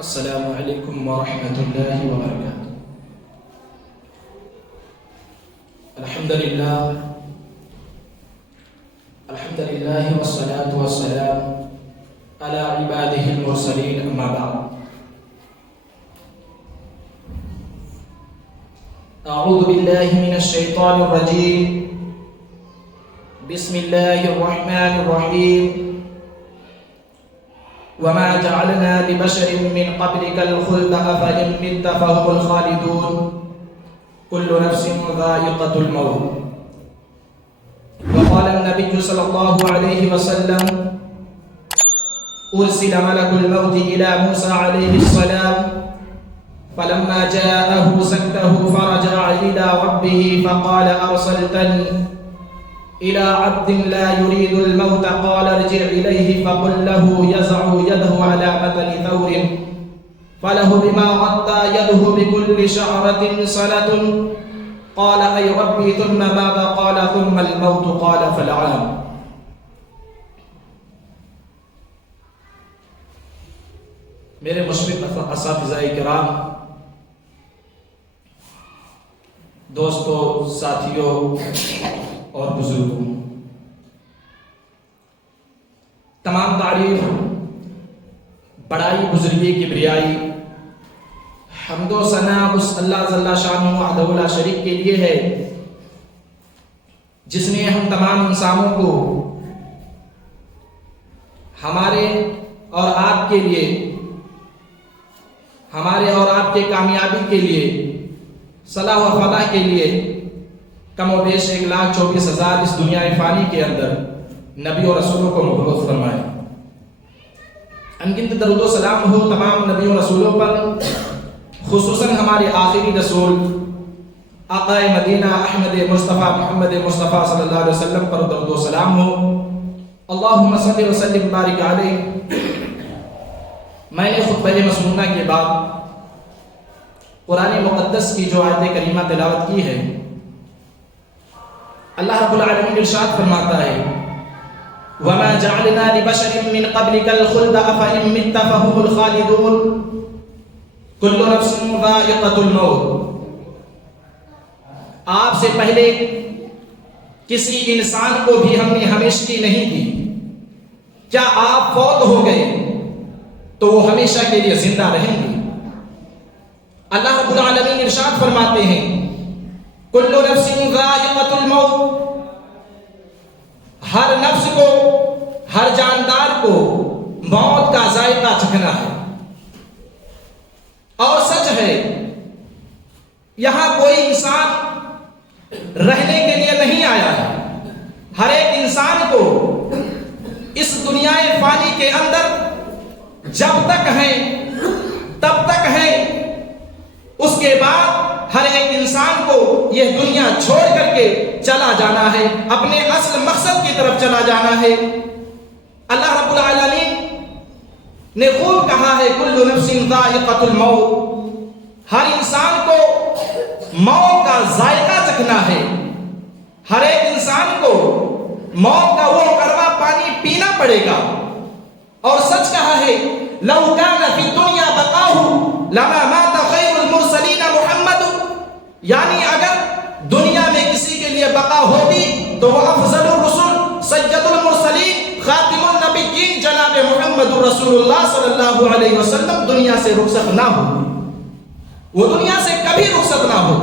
السلام علیکم ورحمۃ اللہ وبرکاتہ۔ الحمدللہ والصلاة والسلام علی عبادہ المرسلین، اما بعد۔ اعوذ باللہ من الشیطان الرجیم، بسم اللہ الرحمن الرحیم۔ وما جعلنا لبشر من قبلك الخلد أفإن مت فهم الخالدون كل نفس ذائقة الموت۔ وقال النبي صلى الله عليه وسلم: أرسل ملك الموت إلى موسى عليه السلام فلما جاءه سكته فرجع إلى ربه فقال: أرسلتني إلى عبد لا يريد الموت قال ارجع إليه فقل له يزع يده على متن ثور فله بما غطى يده بكل شعرة صلة قال أي ربي ثم ماذا قال ثم الموت قال فالعام۔ میرے مشفق اساتذہ کرام، دوستوں، ساتھیوں اور بزرگوں، تمام تعریف، بڑائی، بزرگی، کبریائی، حمد و ثنا اس اللہ جل شانہ وحدہ لا شریک کے لیے ہے جس نے ہم تمام انسانوں کو ہمارے اور آپ کے لیے، ہمارے اور آپ کے کامیابی کے لیے، صلاح و فلاح کے لیے کم و بیش 1,24,000 اس دنیا فانی کے اندر نبی اور رسولوں کو مبعوث فرمائے۔ انگنت درود و سلام ہو تمام نبیوں و رسولوں پر، خصوصاً ہمارے آخری رسول آقا مدینہ احمد مصطفیٰ محمد مصطفیٰ صلی اللہ علیہ وسلم پر درود و سلام ہو۔ اللہم صلی وسلم بارک علیہ۔ میں نے خطبہ مسنونہ کے بعد قرآن مقدس کی جو آیت کریمہ تلاوت کی ہے، اللہ رب العالمین ارشاد فرماتا ہے: وَمَا جَعْلْنَا لِبَشَرٍ مِّن قَبْلِكَ الْخُلْدَ أَفَإِن مِّتَّ فَهُمُ الْخَالِدُونَ كُلُّ نَفْسٍ ذَائِقَةُ الْمَوْتِ۔ آپ سے پہلے کسی انسان کو بھی ہم نے ہمیشگی نہیں دی۔ کیا آپ فوت ہو گئے تو وہ ہمیشہ کے لیے زندہ رہیں گے؟ اللہ رب العالمین ارشاد فرماتے ہیں: کل نفس ذائقۃ الموت، ہر نفس کو، ہر جاندار کو موت کا ذائقہ چکھنا ہے۔ اور سچ ہے، یہاں کوئی انسان رہنے کے لیے نہیں آیا ہے۔ ہر ایک انسان کو اس دنیا فانی کے اندر جب تک ہے تب تک ہے، اس کے بعد ہر ایک انسان کو یہ دنیا چھوڑ کر کے چلا جانا ہے، اپنے اصل مقصد کی طرف چلا جانا ہے۔ اللہ رب العالمین نے خوب کہا ہے: کل نفس ذائقۃ الموت، ہر انسان کو موت کا ذائقہ چکھنا ہے۔ ہر ایک انسان کو موت کا وہ کڑوا پانی پینا پڑے گا۔ اور سچ کہا ہے: لو کان فی الدنیا بقاہ لما مات خیر المرسلین محمد، یعنی اگر دنیا میں کسی کے لیے بقا ہوتی تو وہ افضل الرسل، سید المرسلین، خاتم النبیین جناب محمد رسول اللہ صلی اللہ علیہ وسلم دنیا سے رخصت نہ ہو، وہ دنیا سے کبھی رخصت نہ ہو۔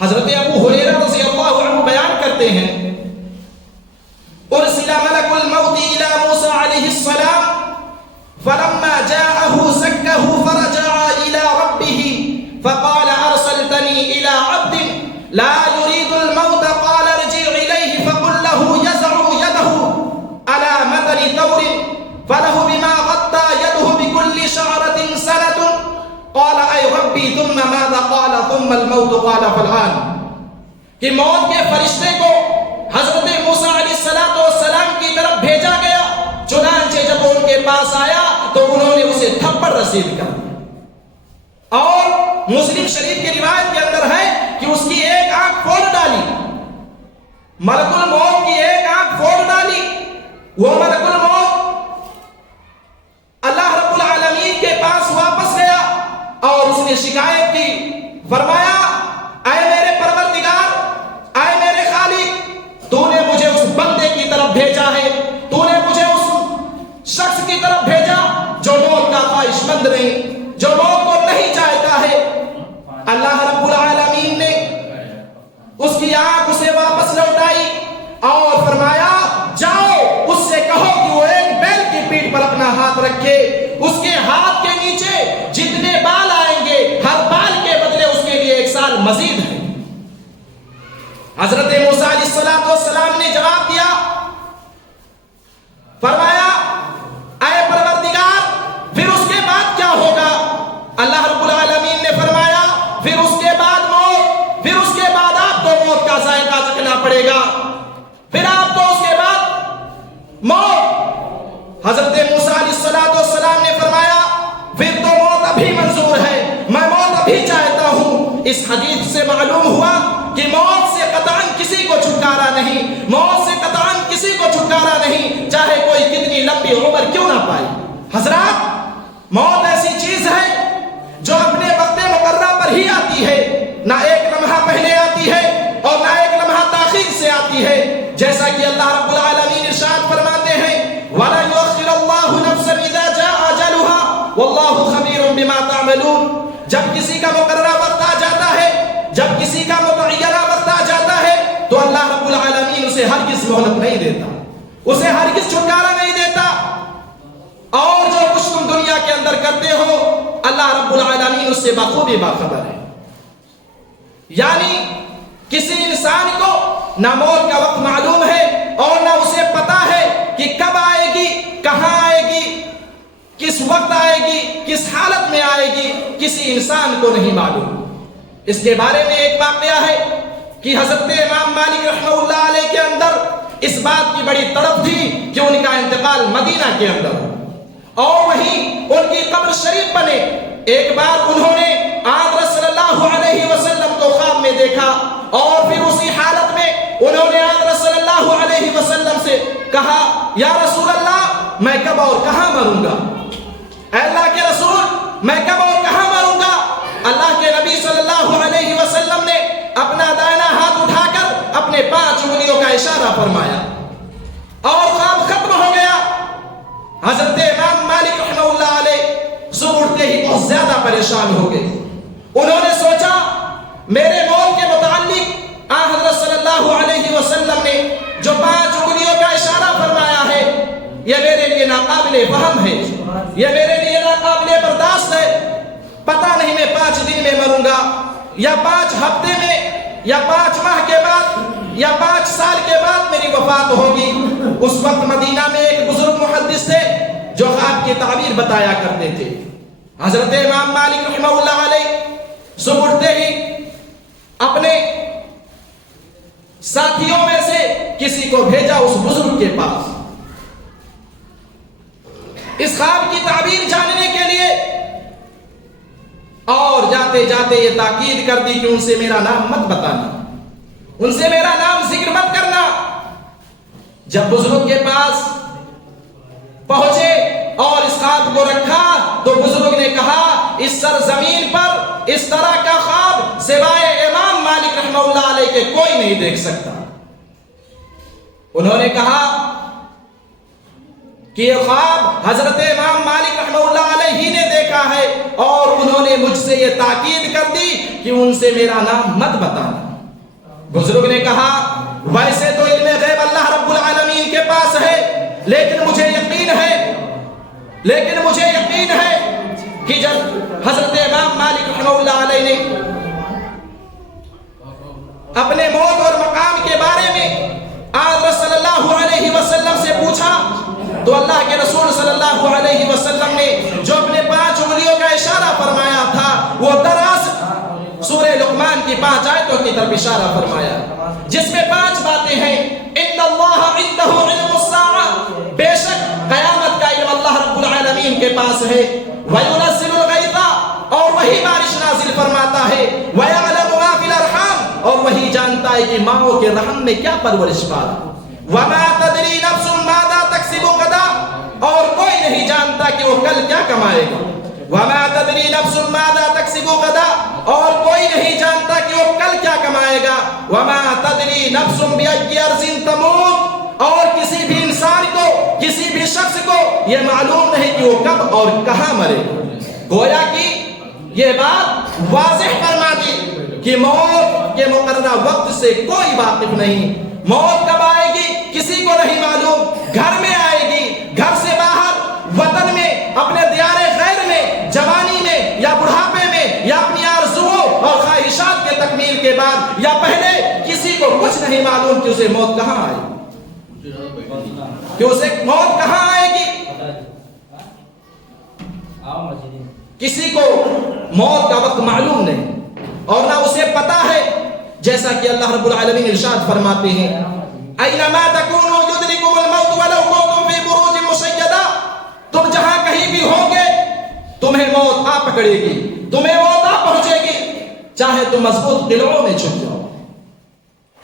حضرت ابو ہریرہ رضی اللہ عنہ بیان کرتے ہیں: ارسل ملک الموت الى موسیٰ علیہ السلام فلما جاءه سكه فرجع الى ربه فقال ارسلتني الى عبد لا يريد الموت قال ارجع اليه فقل له يزع يده على متن ثور فله بما غطى يده بكل شعرة سنة قال اي ربي ثم ماذا قال ثم الموت قال فالآن۔ کہ موت کے فرشتے کو حضرت موسیٰ علیہ السلام کی طرف بھیجا گیا، چنانچہ جب وہ ان کے پاس آیا تو انہوں نے اسے تھپڑ رسید کر دیا۔ اور مسلم شریف کی روایت کے اندر ہے کہ اس کی ایک آنکھ پھوڑ ڈالی، ملک الموت کی ایک آنکھ پھوڑ ڈالی۔ وہ ملک الموت اللہ اور فرمایا جاؤ اس سے کہو کہ وہ ایک بیل کی پیٹھ پر اپنا ہاتھ رکھے، اس کے ہاتھ کے نیچے جتنے بال آئیں گے ہر بال کے بدلے اس کے لیے 1 سال مزید ہے۔ حضرت موسیٰ علیہ السلام نے جواب دیا، فرمایا اے پروردگار پھر اس کے بعد کیا ہوگا؟ اللہ رب العالمین نے فرمایا پھر اس کے بعد موت، پھر اس کے بعد آپ کو موت کا ذائقہ چکھنا پڑے گا، پھر آپ کو اس کے بعد موت۔ حضرت موسیٰ علیہ السلام نے فرمایا پھر تو موت ابھی منظور ہے، میں موت ابھی چاہتا ہوں۔ اس حدیث سے معلوم ہوا کہ موت سے قطعاً کسی کو چھٹکارا نہیں، موت سے قطعاً کسی کو چھٹکارا نہیں، چاہے کوئی کتنی لمبی عمر کیوں نہ پائے۔ حضرات موت ایسی چیز ہے جو اپنے وقت مقررہ پر ہی آتی ہے، نہ ایک لمحہ پہلے آتی ہے اور نہ ایک لمحہ تاخیر سے آتی ہے، جیسا کہ اللہ رب العالمین ارشاد فرماتے ہیں وَلَا يُؤَخِّرُ اللَّهُ نَفْسًا إِذَا جَاءَ أَجَلُهَا وَاللَّهُ خَبِيرٌ بِمَا تَعْمَلُونَ۔ جب کسی کا مقررہ وقت آ جاتا ہے، جب کسی کا متعینہ وقت آ جاتا ہے تو اللہ رب العالمین اسے ہرگز مہلت نہیں دیتا، اسے ہرگز چھٹکارا نہیں دیتا، اور جو کچھ تم دنیا کے اندر کرتے ہو اللہ رب العالمین اس سے بخوبی باخبر ہے۔ یعنی کسی انسان کو نہ موت کا وقت معلوم ہے اور نہ اسے پتا ہے کہ کب آئے گی، کہاں آئے گی، کس وقت آئے گی، کس حالت میں آئے گی، کسی انسان کو نہیں معلوم۔ اس کے بارے میں ایک واقعہ ہے کہ حضرت امام مالک رحمہ اللہ علیہ کے اندر اس بات کی بڑی تڑپ تھی کہ ان کا انتقال مدینہ کے اندر اور وہیں ان کی قبر شریف بنے۔ ایک بار انہوں نے آقا صلی اللہ علیہ وسلم کو خواب میں دیکھا اور پھر اسی حالت میں انہوں نے آقا صلی اللہ علیہ وسلم سے کہا یا رسول اللہ میں کب اور کہاں مروں گا؟ اے اللہ کے رسول میں کب اور کہاں مروں گا؟ اللہ کے نبی صلی اللہ علیہ وسلم نے اپنا دائنا ہاتھ اٹھا کر اپنے 5 انگلیوں کا اشارہ فرمایا اور خواب ختم ہو گیا۔ حضرت امام مالک رحمہ اللہ علیہ صبح اٹھتے ہی بہت زیادہ پریشان ہو گئے۔ انہوں نے سوچا میرے موت کے متعلق حضرت صلی اللہ علیہ وسلم نے جو 5 انگلیوں کا اشارہ فرمایا ہے یہ میرے لیے ناقابل فہم ہے، یہ میرے لیے ناقابل برداشت ہے۔ پتہ نہیں میں 5 دن میں مروں گا یا 5 ہفتے میں یا 5 ماہ کے بعد یا 5 سال کے بعد میری وفات ہوگی۔ اس وقت مدینہ میں ایک بزرگ محدث تھے جو خواب کی تعبیر بتایا کرتے تھے۔ حضرت امام مالک رحمہ اللہ علیہ صبح اٹھتے ہی اپنے ساتھیوں میں سے کسی کو بھیجا اس بزرگ کے پاس اس خواب کی تعبیر جاننے کے لیے، اور جاتے جاتے یہ تاکید کر دی کہ ان سے میرا نام مت بتانا، ان سے میرا نام ذکر مت کرنا۔ جب بزرگ کے پاس پہنچے اور اس خواب کو رکھا تو بزرگ نے کہا اس سرزمین پر اس طرح کا خواب سوائے امام مالک رحمہ اللہ علیہ کے کوئی نہیں دیکھ سکتا۔ انہوں نے کہا کہ یہ خواب حضرت امام مالک رحمہ اللہ علیہ ہی نے دیکھا ہے اور انہوں نے مجھ سے یہ تاکید کر دی کہ ان سے میرا نام مت بتانا۔ بزرگ نے کہا ویسے تو علم غیب اللہ رب العالمین کے پاس ہے، لیکن مجھے یقین ہے کہ جب حضرت امام مالک رحمہ اللہ علیہ نے اپنے موت اور مقام کے بارے میں آقا صلی اللہ علیہ وسلم سے پوچھا تو اللہ کے رسول صلی اللہ علیہ وسلم نے جو اپنے 5 انگلیوں کا اشارہ فرمایا تھا وہ دراصل سورہ لقمان کی 5 آیتوں کی طرف اشارہ فرمایا جس میں 5 باتیں ہیں۔ ان اللہ عنده علم الساعہ، بے شک قیامت کا علم اللہ رب العالمین کے پاس ہے، وَيُنَزِّلُ الْغَيْثَ، اور وہی بارش نازل فرماتا ہے، وَيَعْلَمُ مَا فِي الْأَرْحَامِ، اور وہی جانتا ہے کہ ماؤں کے رحم میں کیا پرورش پایا، وَمَا تَدْرِي نَفْسٌ مَاذَا تَكْسِبُ غَدًا، اور کوئی نہیں جانتا کہ وہ کل کیا کمائے گا، وَمَا تَدْرِي نَفْسٌ مَاذَا تَكْسِبُ غَدًا، اور کوئی نہیں جانتا کہ وہ کل کیا کمائے گا، وَمَا تَدْرِي نَفْسٌ بِأَيِّ أَرْضٍ تَمُوتُ، اور کسی بھی انسان کو، کسی بھی شخص کو یہ معلوم نہیں کہ وہ کب اور کہاں مرے۔ گویا کہ یہ بات واضح فرما دی کہ موت کے مقررہ وقت سے کوئی واقف نہیں، موت کب آئے گی کسی کو نہیں معلوم. گھر میں آئے گی, گھر سے باہر, وطن میں, اپنے دیار غیر میں, جوانی میں یا بڑھاپے میں, یا اپنی آرزوؤں اور خواہشات کے تکمیل کے بعد, یا پہلے, کسی کو کچھ نہیں معلوم کہ اسے موت کہاں آئے گی, کہ اسے موت کہاں آئے گی. کسی کو موت کا وقت معلوم نہیں اور نہ اسے پتا ہے, جیسا کہ اللہ رب العالمین ارشاد فرماتے ہیں اینما تکونوا یدرککم الموت ولو کنتم فی بروج مشیدہ, تم جہاں کہیں بھی ہوں گے تمہیں موت آ پکڑے گی, تمہیں موت آ پہنچے گی, چاہے تم مضبوط قلعوں میں چھپ جاؤ.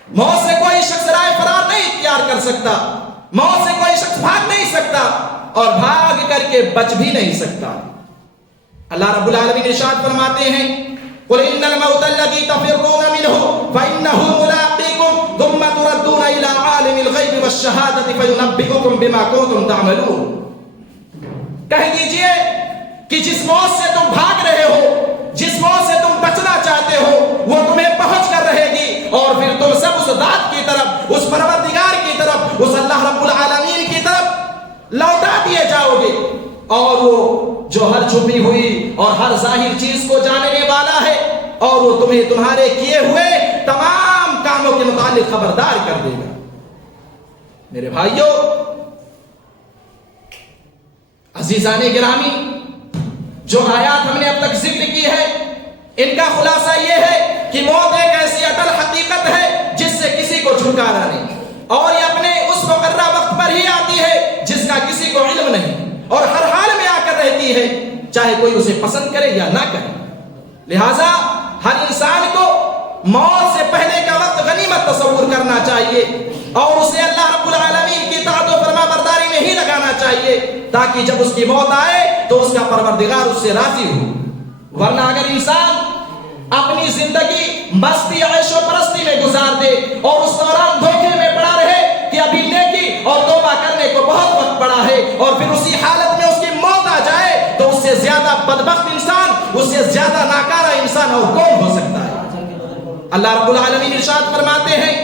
موت سے کوئی شخص رائے فرار نہیں اختیار کر سکتا, موت سے کوئی شخص بھاگ نہیں سکتا اور بھاگ کر کے بچ بھی نہیں سکتا. اللہ رب العالمین ارشاد فرماتے ہیں قل ان الموت الذي تفرون منه فانه ملاقيكم ثم تردون الى عالم الغيب والشهاده فينبئكم بما كنتم تعملون. کہہ دیجئے کہ جس موت سے تم بھاگ رہے ہو, جس موت سے تم بچنا چاہتے ہو, وہ تمہیں پہنچ کر رہے گی اور پھر تم سب اس ذات کی طرف, اس پروردگار کی طرف, اس اللہ رب العالمین کی طرف لوٹا دیے جاؤ گے. اور وہ جو ہر چھپی ہوئی اور ہر ظاہر چیز کو جاننے والا ہے, اور وہ تمہیں تمہارے کیے ہوئے تمام کاموں کے متعلق خبردار کر دے گا. میرے بھائیوں, عزیزان گرامی, جو آیات ہم نے اب تک ذکر کی ہے ان کا خلاصہ یہ ہے کہ موت ایک ایسی اٹل حقیقت ہے جس سے کسی کو چھٹکارا نہیں, اور یہ اپنے اس مقررہ وقت پر ہی آتی ہے جس کا کسی کو علم نہیں, اور ہر حال میں آ کر رہتی ہے چاہے کوئی اسے پسند کرے یا نہ کرے. لہذا ہر انسان کو موت سے پہلے کا وقت غنیمت تصور کرنا چاہیے اور اسے اللہ رب العالمین کی اطاعت و فرما برداری میں ہی لگانا چاہیے, تاکہ جب اس کی موت آئے تو اس کا پروردگار اس سے راضی ہو. ورنہ اگر انسان اپنی زندگی مستی عیش و پرستی میں گزار دے اور اس دوران دھوکے میں پڑا رہے کہ ابھی نیکی اور توبہ کرنے کو بہت وقت پڑا ہے, اور پھر اسی حالت میں اس کی موت آ جائے, تو اس سے زیادہ بدبخت انسان, اس سے زیادہ ناکارہ انسان اور کون ہو سکتا ہے. اللہ رب العالمین ارشاد فرماتے ہیں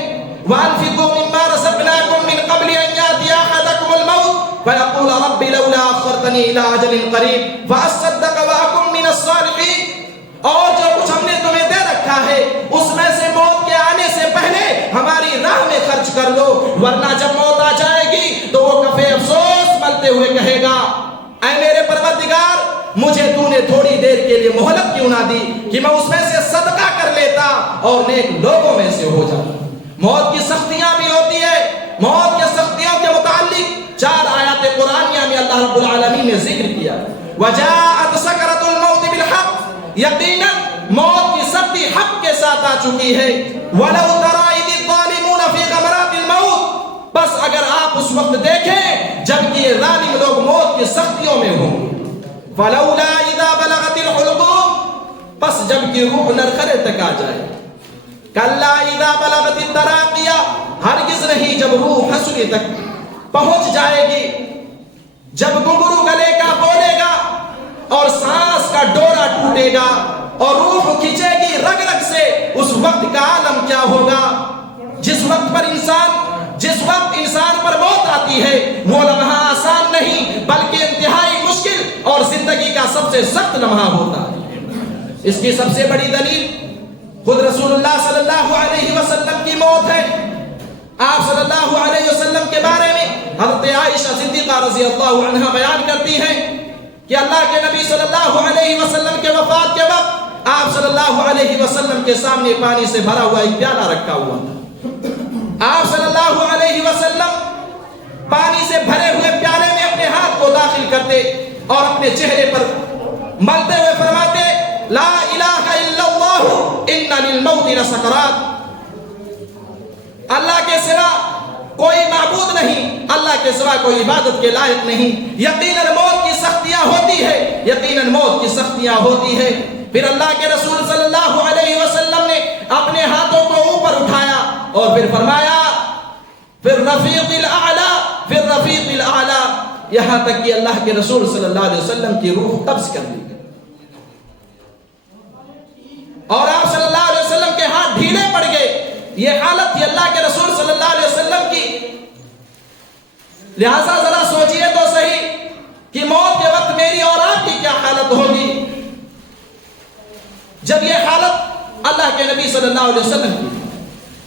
وَأَنْفِقُوا مِمَّا رَزَقْنَاكُم مِّن قَبْلِ أَن يَأْتِيَ أَحَدَكُمُ الْمَوْتُ فَيَقُولَ رَبِّ لَوْلَا أَخَّرْتَنِي إِلَىٰ أَجَلٍ قَرِيبٍ فَأَصَّدَّقَ وَأَكُن مِّنَ الصَّالِحِينَ. اور جو کچھ ہم نے تمہیں دے رکھا ہے اس میں سے موت کے آنے سے پہلے ہماری راہ میں خرچ کر لو, ورنہ جب موت آ جائے گی تو وہ کفے افسوس ملتے ہوئے کہے گا اے میرے پروردگار, مجھے تو نے تھوڑی دیر کے لیے مہلت کیوں نہ دی کہ میں اس میں سے صدقہ کر لیتا اور نیک لوگوں میں سے ہو جاتا. موت کی سختیاں بھی ہوتی ہے. موت کی سختیوں کے متعلق 4 آیات قرآنیہ میں اللہ رب العالمین نے ذکر کیا. وجاءت سکرۃ الموت بالحق, یقیناً موت کی سختی حق کے ساتھ آ چکی ہے. وَلَوْ تَرَىٰ إِذِ الظَّالِمُونَ فِي غَمَرَاتِ الْمَوْتِ, بس اگر آپ اس وقت دیکھیں جب یہ ظالم لوگ موت کی سختیوں میں ہوں. فَلَوْلَا إِذَا بَلَغَتِ الْحُلْقُومَ, پس جب کی روح نرخرے تک آ جائے. کَلَّا إِذَا بَلَغَتِ التَّرَاقِيَ, ہرگز نہیں جب روح حشر تک پہنچ جائے گی, جب گنگرو گلے کا بولے گا اور سانس کا ڈورا ٹوٹے گا اور روح کھینچے گی رگ رگ سے, اس وقت کا عالم کیا ہوگا. جس وقت انسان پر موت آتی ہے وہ لمحہ آسان نہیں بلکہ انتہائی مشکل اور زندگی کا سب سے سخت لمحہ ہوتا ہے. اس کی سب سے بڑی دلیل خود رسول اللہ صلی اللہ علیہ وسلم کی موت ہے. آپ صلی اللہ علیہ وسلم کے بارے میں حضرت عائشہ صدیقہ رضی اللہ عنہا بیان کرتی ہیں کہ اللہ کے نبی صلی اللہ علیہ وسلم کے وفات کے وقت آپ صلی اللہ علیہ وسلم کے سامنے پانی سے بھرا ہوا ایک پیالہ رکھا ہوا تھا. آپ صلی اللہ علیہ وسلم پانی سے بھرے ہوئے پیالے میں اپنے ہاتھ کو داخل کرتے اور اپنے چہرے پر ملتے ہوئے فرماتے لا الہ الا اللہ ان للموت لسکرات. اللہ کے سوا کوئی معبود نہیں, اللہ کے سوا کوئی عبادت کے لائق نہیں. یقیناً موت کی سختیاں ہوتی ہے, یقیناً موت کی سختیاں ہوتی ہے. پھر اللہ کے رسول صلی اللہ علیہ وسلم نے اپنے ہاتھوں کو اوپر اٹھایا اور پھر فرمایا پھر رفیق الاعلی, پھر رفیق الاعلی, یہاں تک کہ اللہ کے رسول صلی اللہ علیہ وسلم کی روح قبض کر لی گئی اور آپ صلی اللہ علیہ وسلم کے ہاتھ ڈھیلے پڑ گئے یہ حالت تھی اللہ کے رسول صلی اللہ علیہ وسلم کی. لہذا ذرا سوچئے تو صحیح کہ موت کے وقت میری اور آپ کی کیا حالت ہوگی جب یہ حالت اللہ کے نبی صلی اللہ علیہ وسلم کی.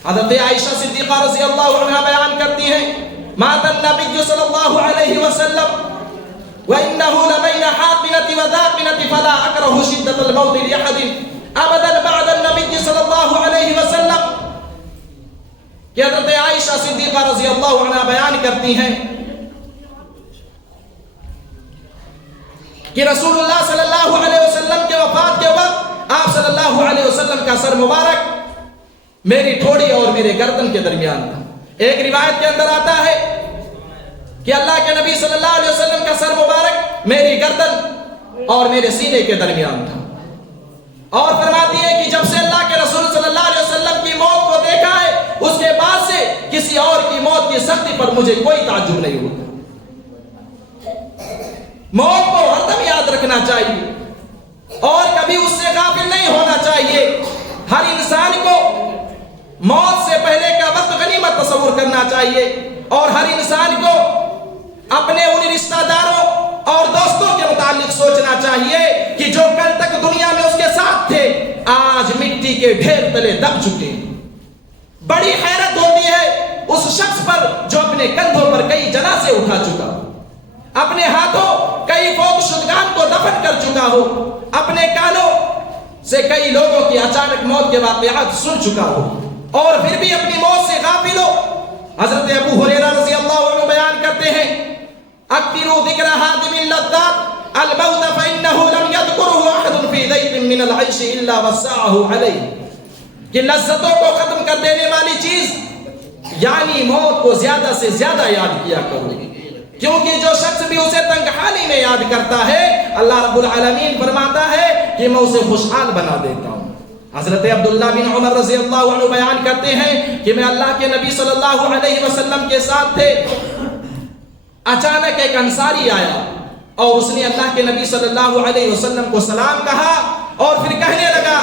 حضرت عائشہ صدیقہ رضی اللہ عنہا بیان کرتی ہیں مات النبی صلی اللہ علیہ وسلم وَإِنَّهُ لَبَيْنَ حَاقِنَةِ وَذَاقِنَةِ فَلَا أَكْرَهُ شِدَّةَ الْمَوْتِ لِأَحَدٍ أَبَدًا بَعْدَ النَّبِيِّ صلی اللہ علیہ وسلم. کہ حضرت عائشہ صدیقہ رضی اللہ عنہا بیان کرتی ہیں کہ رسول اللہ صلی اللہ علیہ وسلم کے وفات کے وقت آپ صلی اللہ علیہ وسلم کا سر مبارک میری ٹھوڑی اور میرے گردن کے درمیان تھا. ایک روایت کے اندر آتا ہے کہ اللہ کے نبی صلی اللہ علیہ وسلم کا سر مبارک میری گردن اور میرے سینے کے درمیان تھا. اور فرماتی ہے کہ جب سے اللہ کے رسول صلی اللہ علیہ وسلم کی موت کو دیکھا ہے اس کے بعد سے کسی اور کی موت کی سختی پر مجھے کوئی تعجب نہیں ہوتا. موت کو ہر دم یاد رکھنا چاہیے اور کبھی اس سے غافل نہیں ہونا چاہیے. ہر انسان کو موت سے پہلے کا وقت غنیمت تصور کرنا چاہیے اور ہر انسان کو اپنے ان رشتہ داروں اور دوستوں کے متعلق سوچنا چاہیے کہ جو کل تک دنیا میں اس کے ساتھ تھے آج مٹی کے ڈھیر تلے دب چکے. بڑی حیرت ہوتی ہے اس شخص پر جو اپنے کندھوں پر کئی جنازے اٹھا چکا، اپنے ہاتھوں کئی فوت شدگان کو دفن کر چکا ہو، اپنے کانوں سے کئی لوگوں کی اچانک موت کے واقعات سن چکا ہو اور پھر بھی اپنی موت سے غافل ہو. حضرت ابو ہریرہ رضی اللہ عنہ بیان کرتے ہیں اکثروا ذکر حاتم اللذات الموت فإنه لم يذكره أحد في ضيق من العيش إلا وسعه عليه. کہ لذتوں کو ختم کر دینے والی چیز یعنی موت کو زیادہ سے زیادہ یاد کیا کرو، کیونکہ جو شخص بھی اسے تنگحالی میں یاد کرتا ہے اللہ رب العالمین فرماتا ہے کہ میں اسے خوشحال بنا دیتا ہوں. حضرت عبداللہ بن عمر رضی اللہ عنہ بیان کرتے ہیں کہ میں اللہ کے نبی صلی اللہ علیہ وسلم کے ساتھ تھے، اچانک ایک انصاری آیا اور اس نے اللہ کے نبی صلی اللہ علیہ وسلم کو سلام کہا اور پھر کہنے لگا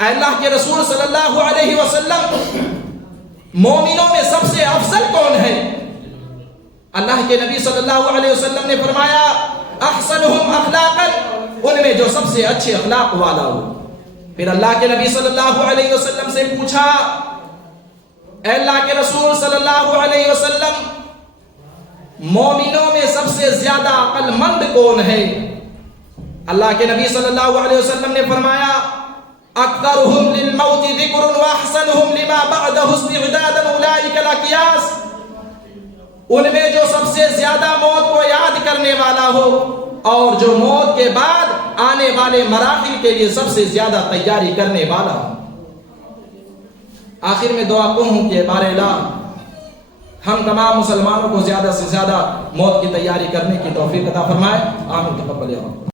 اے اللہ کے رسول صلی اللہ علیہ وسلم مومنوں میں سب سے افضل کون ہے؟ اللہ کے نبی صلی اللہ علیہ وسلم نے فرمایا احسنہم اخلاقا، ان میں جو سب سے اچھے اخلاق والا ہو. پھر اللہ کے نبی صلی اللہ علیہ وسلم سے پوچھا اے اللہ کے رسول صلی اللہ علیہ وسلم مومنوں میں سب سے زیادہ عقل مند کون ہے؟ اللہ کے نبی صلی اللہ علیہ وسلم نے فرمایا اکثرہم للموت ذکر واحسنہم لما بعدہ استعدادا اولئک الاکیاس. ان میں جو سب سے زیادہ موت کو یاد کرنے والا ہو اور جو موت کے بعد آنے والے مراحل کے لیے سب سے زیادہ تیاری کرنے والا ہو. آخر میں دعا کو ہوں کہ بار الہ ہم تمام مسلمانوں کو زیادہ سے زیادہ موت کی تیاری کرنے کی توفیق عطا فرمائے. آمین. تقبل یا رب.